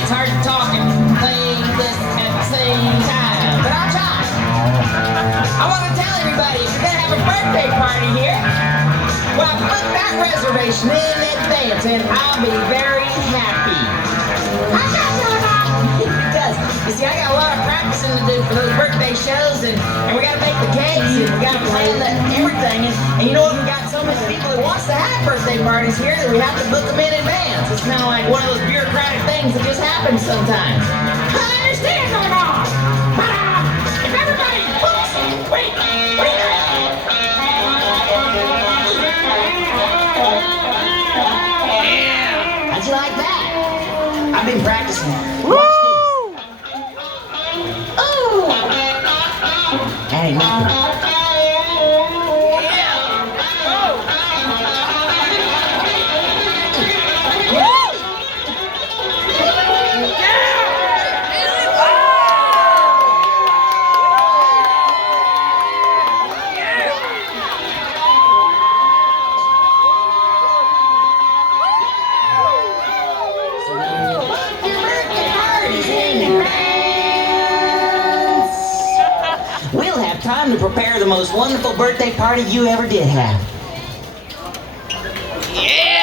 It's hard to talk and play this at the same time, but I'll try. I want to tell everybody, if you're going to have a birthday party here, well, put that reservation in advance, and I'll be very happy. Because, you see, I got a lot of practicing to do for those birthday shows, and we got to make the cakes, and we got to plan everything. And you know what? We got so many people that wants to have birthday parties here that we have to book them in advance. It's kind of like one of those bureaucratic things that just happens sometimes. I understand going on, but if everybody books, wait. How'd you like that? I've been practicing. Watch this. Oh! That ain't nothing. We'll have time to prepare the most wonderful birthday party you ever did have. Yeah!